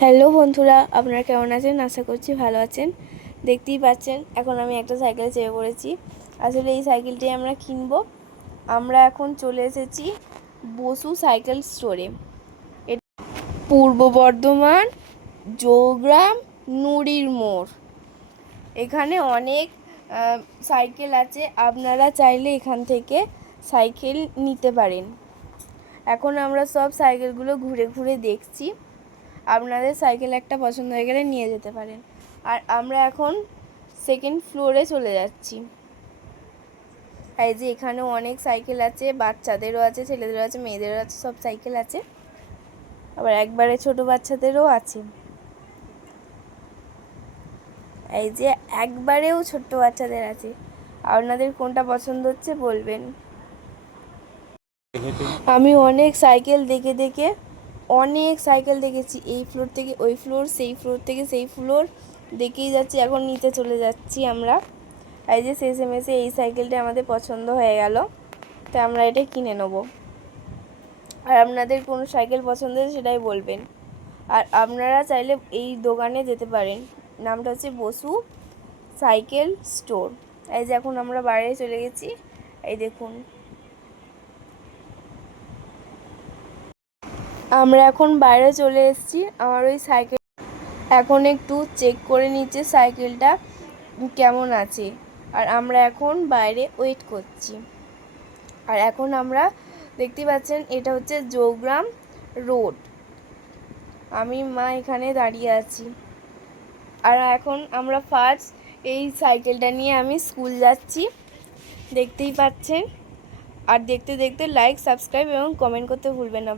Hello বন্ধুরা, আপনারা কেমন আছেন? আশা করছি ভালো আছেন। দেখতেই পাচ্ছেন এখন আমি একটা সাইকেলে চেপে পড়েছি। আসলে এই সাইকেলটি আমরা কিনবো। আমরা এখন চলে এসেছি বসু সাইকেল স্টোরে। পূর্ব বর্ধমান, জৌগ্রাম, নুড়ির মোড়। এখানে অনেক সাইকেল আছে, আপনারা চাইলে এখান থেকে সাইকেল নিতে পারেন। এখন আমরা সব সাইকেলগুলো ঘুরে ঘুরে দেখছি। আপনাদের সাইকেল একটা পছন্দ হয়ে গেলে নিয়ে যেতে পারেন। আর আমরা এখন সেকেন্ড ফ্লোরে চলে যাচ্ছি। এই যে এখানেও অনেক সাইকেল আছে, বাচ্চাদেরও আছে, ছেলেদেরও আছে, মেয়েদেরও আছে, সব সাইকেল আছে। আবার একবারে ছোট বাচ্চাদেরও আছে। এই যে একবারেও ছোট্ট বাচ্চাদের আছে। আপনাদের কোনটা পছন্দ হচ্ছে বলবেন। আমি অনেক সাইকেল দেখে অনেক সাইকেল দেখেছি, এই ফ্লোর থেকে ওই ফ্লোর, সেই ফ্লোর থেকে সেই ফ্লোর দেখেই যাচ্ছি। এখন নিচে চলে যাচ্ছি আমরা। এই যে শেষে এই সাইকেলটা আমাদের পছন্দ হয়ে গেল, তো আমরা এটা কিনে নেব। আর আপনাদের কোনো সাইকেল পছন্দ আছে সেটাই বলবেন। আর আপনারা চাইলে এই দোকানে যেতে পারেন, নামটা হচ্ছে বসু সাইকেল স্টোর। এই যে এখন আমরা বাইরে চলে গেছি, এই দেখুন আমরা এখন বাইরে চলে এসেছি। আমার ওই সাইকেল এখন একটু চেক করে নিচ্ছে সাইকেলটা কেমন আছে। আর আমরা এখন বাইরে ওয়েট করছি। আর এখন আমরা দেখতে পাচ্ছেন এটা হচ্ছে জৌগ্রাম রোড। আমি মা এখানে দাঁড়িয়ে আছি। আর এখন আমরা ফার্স্ট এই সাইকেলটা নিয়ে আমি স্কুল যাচ্ছি, দেখতেই পাচ্ছেন। আর দেখতে দেখতে লাইক, সাবস্ক্রাইব এবং কমেন্ট করতে ভুলবেন না।